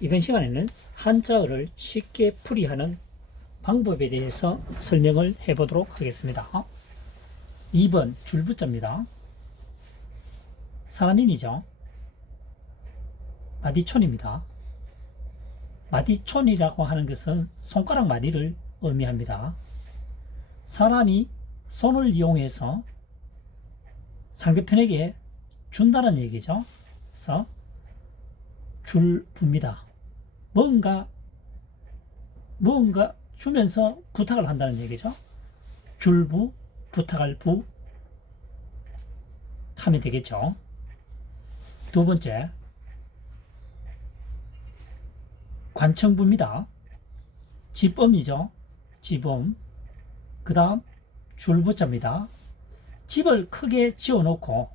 이번 시간에는 한자어를 쉽게 풀이하는 방법에 대해서 설명을 해보도록 하겠습니다. 2번 줄부자입니다. 사람인이죠. 마디촌입니다. 마디촌이라고 하는 것은 손가락 마디를 의미합니다. 사람이 손을 이용해서 상대편에게 준다는 얘기죠. 그래서 줄부입니다. 뭔가 주면서 부탁을 한다는 얘기죠. 줄부, 부탁할 부 하면 되겠죠. 두 번째, 관청부입니다. 집엄이죠. 집엄. 그 다음 줄부자입니다. 집을 크게 지어놓고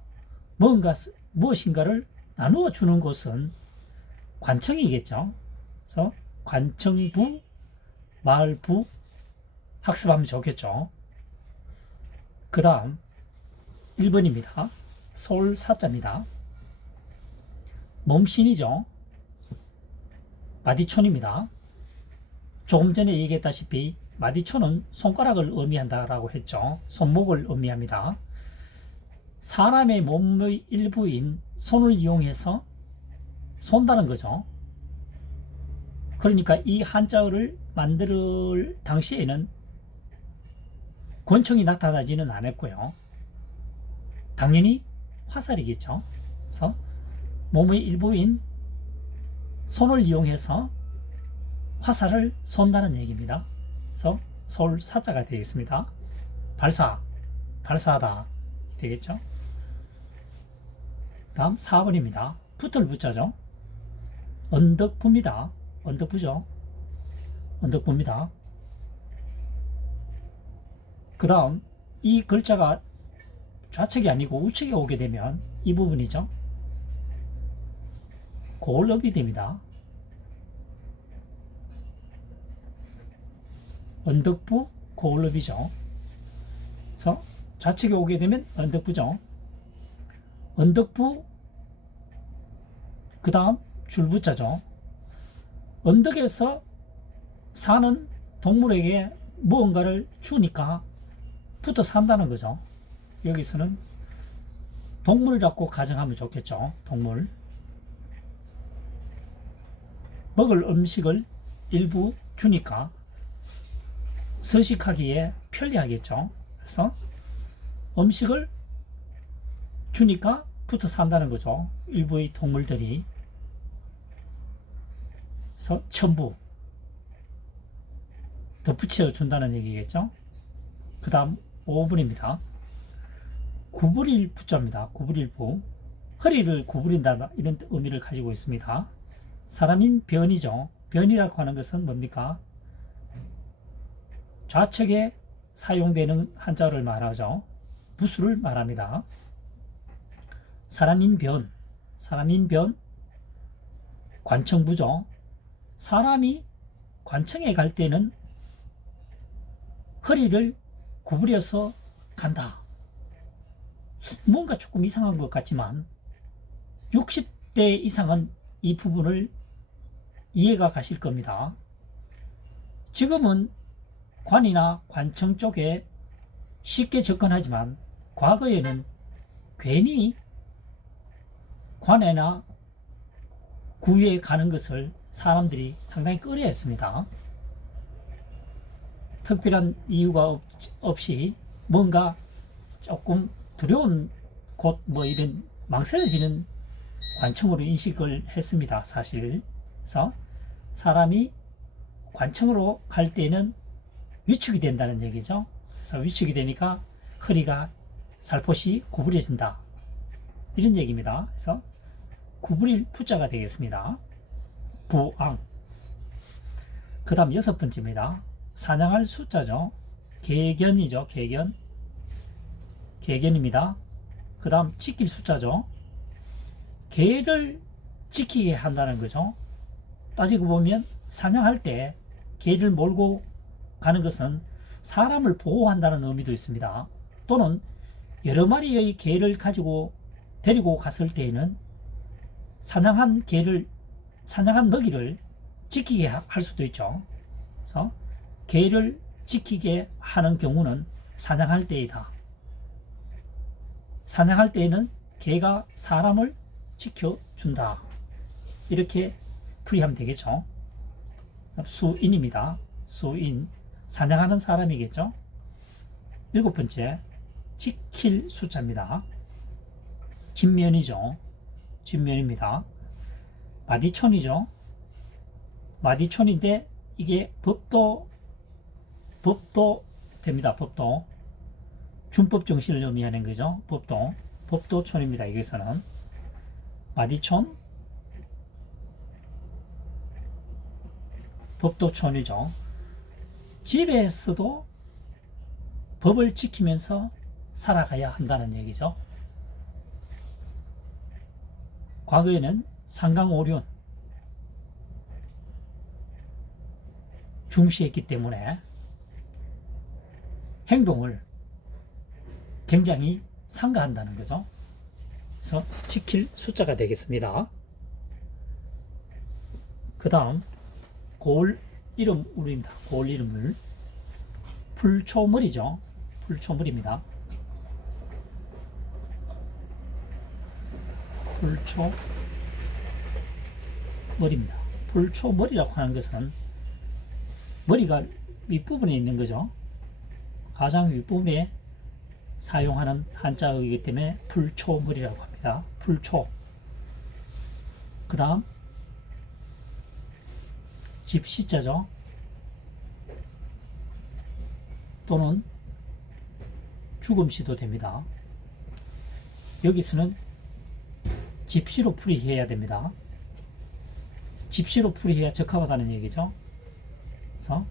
무엇인가를 나누어 주는 곳은 관청이겠죠. 그래서 관청부, 마을부 학습하면 좋겠죠. 그 다음 1번입니다. 솔사자입니다. 몸신이죠. 마디촌입니다. 조금 전에 얘기했다시피 마디촌은 손가락을 의미한다라고 했죠. 손목을 의미합니다. 사람의 몸의 일부인 손을 이용해서 손다는 거죠. 그러니까 이 한자어를 만들 당시에는 권총이 나타나지는 않았고요. 당연히 화살이겠죠. 그래서 몸의 일부인 손을 이용해서 화살을 쏜다는 얘기입니다. 그래서 솔사자가 되겠습니다. 발사하다 되겠죠. 다음 4번입니다. 붙을 붙자죠. 언덕부입니다. 언덕부죠. 언덕부입니다. 그 다음 이 글자가 좌측이 아니고 우측에 오게 되면 이 부분이죠. 고을업이 됩니다. 언덕부, 고을업이죠. 그래서 좌측에 오게 되면 언덕부죠. 언덕부, 그 다음 줄부자죠. 언덕에서 사는 동물에게 무언가를 주니까 붙어 산다는 거죠. 여기서는 동물이라고 가정하면 좋겠죠. 동물. 먹을 음식을 일부 주니까 서식하기에 편리하겠죠. 그래서 음식을 주니까 붙어 산다는 거죠. 일부의 동물들이. 그래서 첨부, 덧붙여 준다는 얘기겠죠. 그 다음 5번입니다. 구부릴 부자입니다. 구부릴 부. 허리를 구부린다 이런 의미를 가지고 있습니다. 사람인 변이죠. 변이라고 하는 것은 뭡니까? 좌측에 사용되는 한자어를 말하죠. 부수를 말합니다. 사람인 변, 관청부죠. 사람이 관청에 갈 때는 허리를 구부려서 간다. 뭔가 조금 이상한 것 같지만 60대 이상은 이 부분을 이해가 가실 겁니다. 지금은 관이나 관청 쪽에 쉽게 접근하지만 과거에는 괜히 관에나 구에 가는 것을 사람들이 상당히 꺼려했습니다. 특별한 이유가 없이 뭔가 조금 두려운 곳 이런 망설여지는 관청으로 인식을 했습니다. 사실. 그래서 사람이 관청으로 갈 때는 위축이 된다는 얘기죠. 그래서 위축이 되니까 허리가 살포시 구부려진다. 이런 얘기입니다. 그래서 구부릴 부자가 되겠습니다. 부앙. 그 다음 6번째입니다. 사냥할 숫자죠. 개견이죠. 개견입니다. 그 다음 지킬 숫자죠. 개를 지키게 한다는 거죠. 따지고 보면 사냥할 때 개를 몰고 가는 것은 사람을 보호한다는 의미도 있습니다. 또는 여러 마리의 개를 가지고 데리고 갔을 때에는 사냥한 개를 사냥한 먹이를 지키게 할 수도 있죠. 그래서 개를 지키게 하는 경우는 사냥할 때이다. 사냥할 때에는 개가 사람을 지켜준다. 이렇게 풀이하면 되겠죠. 수인입니다. 수인. 사냥하는 사람이겠죠. 7번째, 지킬 숫자입니다. 진면이죠. 진면입니다. 마디촌이죠. 마디촌인데 이게 법도 됩니다. 법도. 준법 정신을 의미하는 거죠. 법도촌입니다. 여기서는 마디촌, 법도촌이죠. 집에서도 법을 지키면서 살아가야 한다는 얘기죠. 과거에는 상강오륜 중시했기 때문에 행동을 굉장히 상가한다는 거죠. 그래서 지킬 숫자가 되겠습니다. 그 다음 고을 이름울입니다. 고을 이름울. 풀초물이죠. 풀초물입니다. 풀초물입니다. 풀초물이라고 하는 것은 머리가 윗부분에 있는 거죠. 가장 윗부분에 사용하는 한자어이기 때문에 풀초물이라고 합니다. 풀초. 그 다음 집시자죠. 또는 죽음시도 됩니다. 여기서는 집시로 풀이해야 됩니다. 집시로 풀이해야 적합하다는 얘기죠. 그래서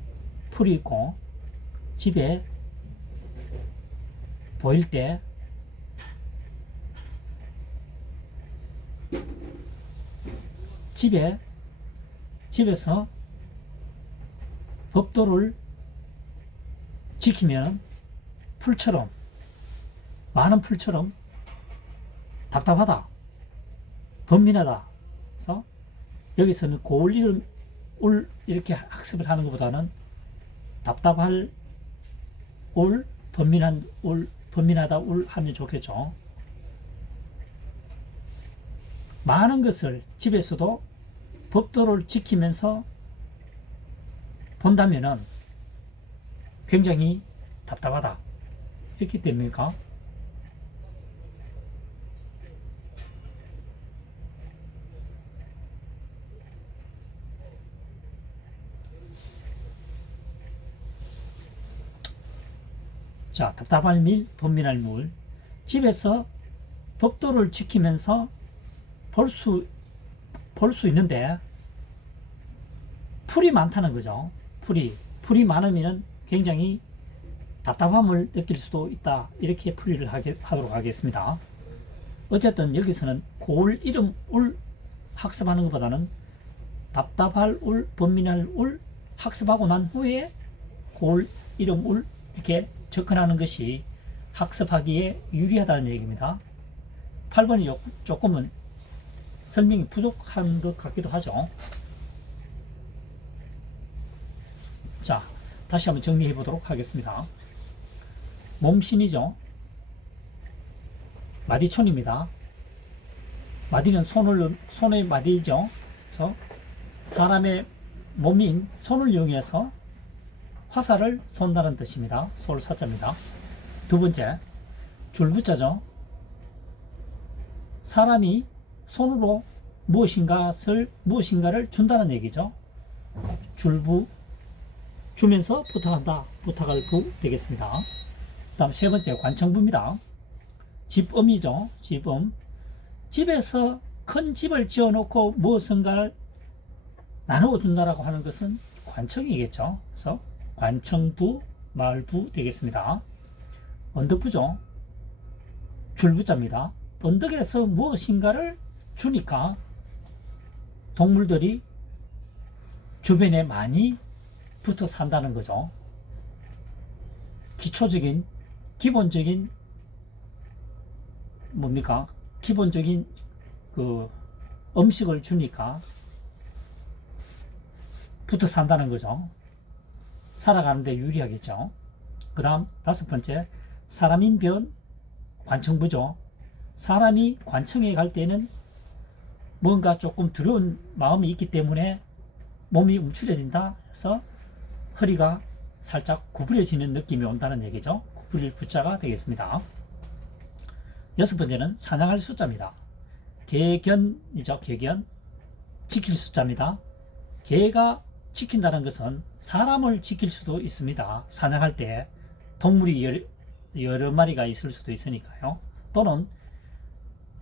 풀이 있고 집에 보일 때 집에서 법도를 지키면 풀처럼, 많은 풀처럼 답답하다, 번민하다. 그래서 여기서는 고을 이름 울 이렇게 학습을 하는 것보다는 답답할 울, 번민한 울, 번민하다 울 하면 좋겠죠. 많은 것을 집에서도 법도를 지키면서 본다면은 굉장히 답답하다. 이렇기 때문입니까? 자, 답답할 밀, 번민할 물. 집에서 법도를 지키면서 볼 수 있는데 풀이 많다는 거죠. 풀이 많으면 굉장히 답답함을 느낄 수도 있다. 이렇게 풀이를 하도록 하겠습니다. 어쨌든 여기서는 고을 이름 울 학습하는 것보다는 답답할 울, 번민할 울 학습하고 난 후에 고을 이름 울 이렇게 접근하는 것이 학습하기에 유리하다는 얘기입니다. 8번이 조금은 설명이 부족한 것 같기도 하죠. 자, 다시 한번 정리해 보도록 하겠습니다. 몸신이죠. 마디촌입니다. 마디는 손의 마디죠. 그래서 사람의 몸인 손을 이용해서 화살을 쏜다는 뜻입니다. 쏠 사자입니다. 두 번째, 줄부자죠. 사람이 손으로 무엇인가를 준다는 얘기죠. 줄부, 주면서 부탁한다. 부탁할 부 되겠습니다. 다음 세 번째, 관청부입니다. 집음이죠. 집음. 집에서 큰 집을 지어놓고 무엇인가를 나누어 준다라고 하는 것은 관청이겠죠. 그래서 관청부, 마을부 되겠습니다. 언덕부죠. 줄부자입니다. 언덕에서 무엇인가를 주니까 동물들이 주변에 많이 붙어 산다는 거죠. 기본적인 뭡니까? 기본적인 그 음식을 주니까 붙어 산다는 거죠. 살아가는데 유리하겠죠. 그 다음 5번째, 사람인 변 관청부죠. 사람이 관청에 갈 때는 뭔가 조금 두려운 마음이 있기 때문에 몸이 움츠려진다 해서 허리가 살짝 구부려지는 느낌이 온다는 얘기죠. 구부릴 부자가 되겠습니다. 6번째는 사냥할 숫자입니다. 개견이죠. 개견. 지킬 숫자입니다. 개가 지킨다는 것은 사람을 지킬 수도 있습니다. 사냥할 때 동물이 여러 마리가 있을 수도 있으니까요. 또는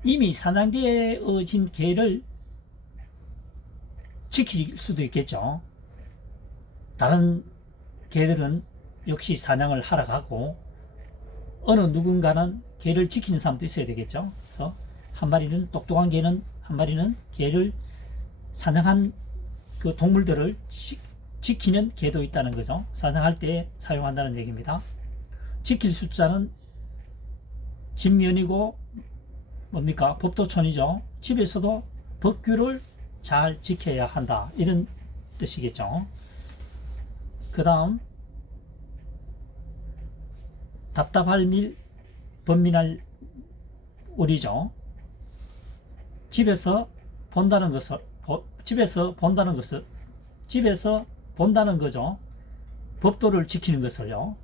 이미 사냥되어진 개를 지킬 수도 있겠죠. 다른 개들은 역시 사냥을 하러 가고 어느 누군가는 개를 지키는 사람도 있어야 되겠죠. 그래서 한 마리는 똑똑한 개는 한 마리는 개를 사냥한 그 동물들을 지키는 개도 있다는 거죠. 사냥할 때 사용한다는 얘기입니다. 지킬 숫자는 집면이고 뭡니까? 법도촌이죠. 집에서도 법규를 잘 지켜야 한다. 이런 뜻이겠죠. 그 다음 답답할 밀 번민할 우리죠. 집에서 본다는 거죠. 법도를 지키는 것을요.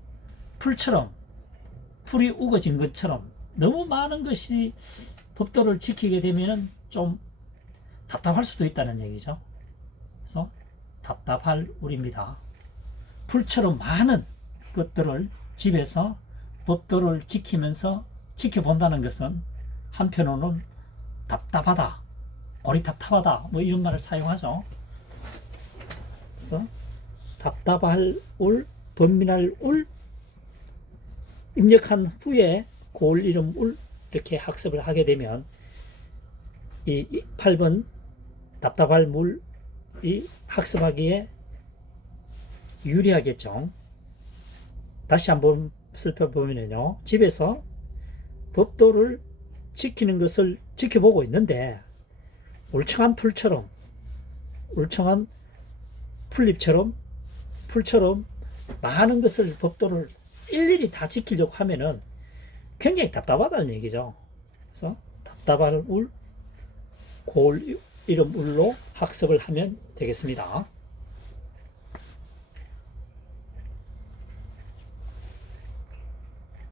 풀이 우거진 것처럼 너무 많은 것이 법도를 지키게 되면 좀 답답할 수도 있다는 얘기죠. 그래서 답답할 우리입니다. 풀처럼 많은 것들을 집에서 법도를 지키면서 지켜본다는 것은 한편으로는 답답하다, 고리탑답하다, 뭐 이런 말을 사용하죠. 그래서 답답할 울, 번민할 울, 입력한 후에 고을 이름 울 이렇게 학습을 하게 되면 이 8번 답답할 물이 학습하기에 유리하겠죠. 다시 한번 살펴보면요. 집에서 법도를 지키는 것을 지켜보고 있는데 울창한 풀처럼, 울창한 풀잎처럼, 풀처럼 많은 것을 법도를 일일이 다 지키려고 하면은 굉장히 답답하다는 얘기죠. 그래서 답답한 울, 고을 이름 울로 학습을 하면 되겠습니다.